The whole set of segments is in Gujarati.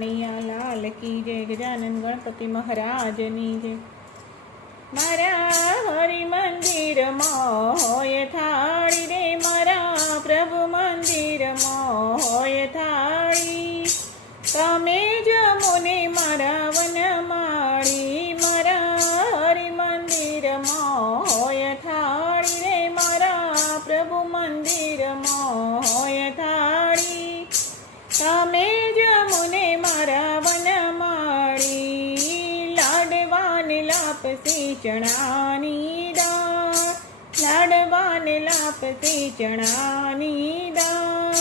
કનૈયા લાલ કી જય ગજાનન ગણપતિ મહારાજની જય. મારા હરિ મંદિરમાં હોય થાળી રે મારા પ્રભુ મંદિરમાં હોય થાળી. તમે ચણાની દાળ. લાડવાને લાપસી ચણાની દાળ.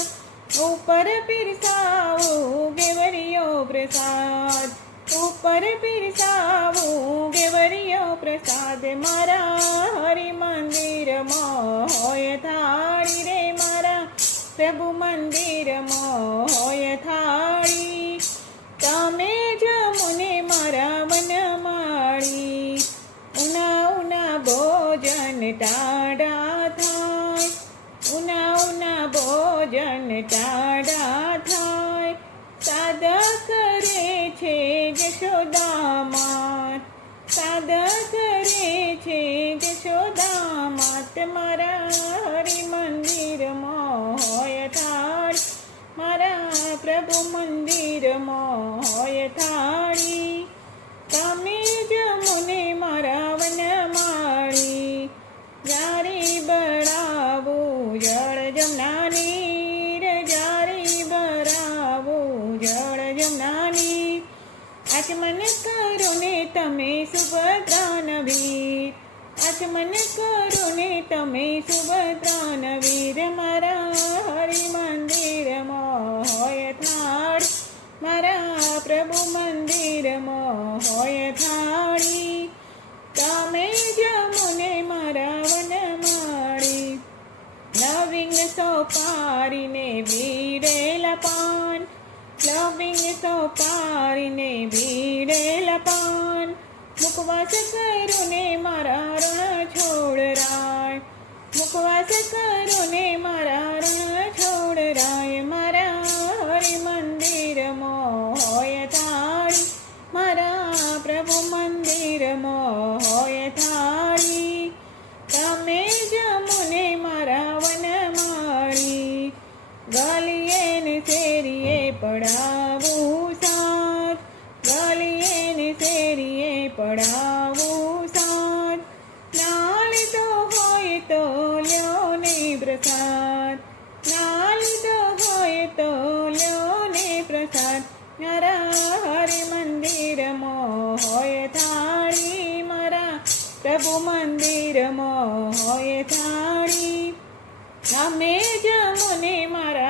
ઉપર પીરસાવો ગેવરિયો પ્રસાદ. ઉપર પીરસાવો ગેવરિયો પ્રસાદ. મારા હરિ મંદિરમાં હોય થાળી રે મારા. પ્રભુ મંદિરમાં હોય થાળી. ભોજન ટાડા થાય. ઉના ઉના ભોજન ટાડા થાય. સાદા કરે છે જશોદામાં સાદા કરે છે જશોદામાં તમારા હરિ મંદિરમાં હોય થાળી. મારા પ્રભુ મંદિરમાં હોય થાળી. તમે જમુને મારા આચમન કરો ને તમે સુભદ્રા નવીર આચમન કરો ને તમે સુભદ્રા નવીર મારા હરિ મંદિરમાં હોય થાળ. મારા પ્રભુ મંદિરમાં હોય થાળી. તમે જમુને મારા વનમાળી. નવીન સોપારીને ભીડેલા પાન. લવિંગ સોપારીને ભીડેલ પાન. મુકવાસ કરો ને મારા રણ છોડ રાય મુકવાસ કરો ને મારા રણ છોડ રાય મારા હરિ મંદિરમાં હોય થાળી મારા પ્રભુ મંદિરમાં હોય થાળી તમે જમુને મારા પડાવું સાથ. ગલીએ ને શેરીએ પડાવું સાથ. લાલ તો હોય તો લ્યો ને પ્રસાદ. લાલ તો હોય તો લ્યો ને પ્રસાદ. મારા હરિ મંદિરમાં હોય થાળી. મારા પ્રભુ મંદિરમાં હોય થાળી. તમે જમુને મારા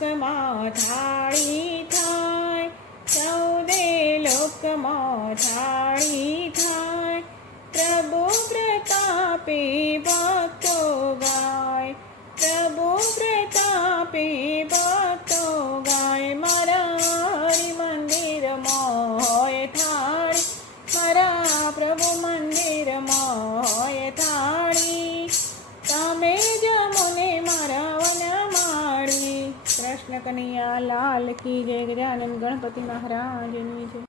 લોકમાં થાળી થાય. ચૌદે લોકમાં થાળી થાય. પ્રભુ પ્રતાપે ભક્તો ગાય. પ્રભુ પ્રતાપે કનૈયા લાલ કી જય ગજાનંદ ગણપતિ મહારાજની જય.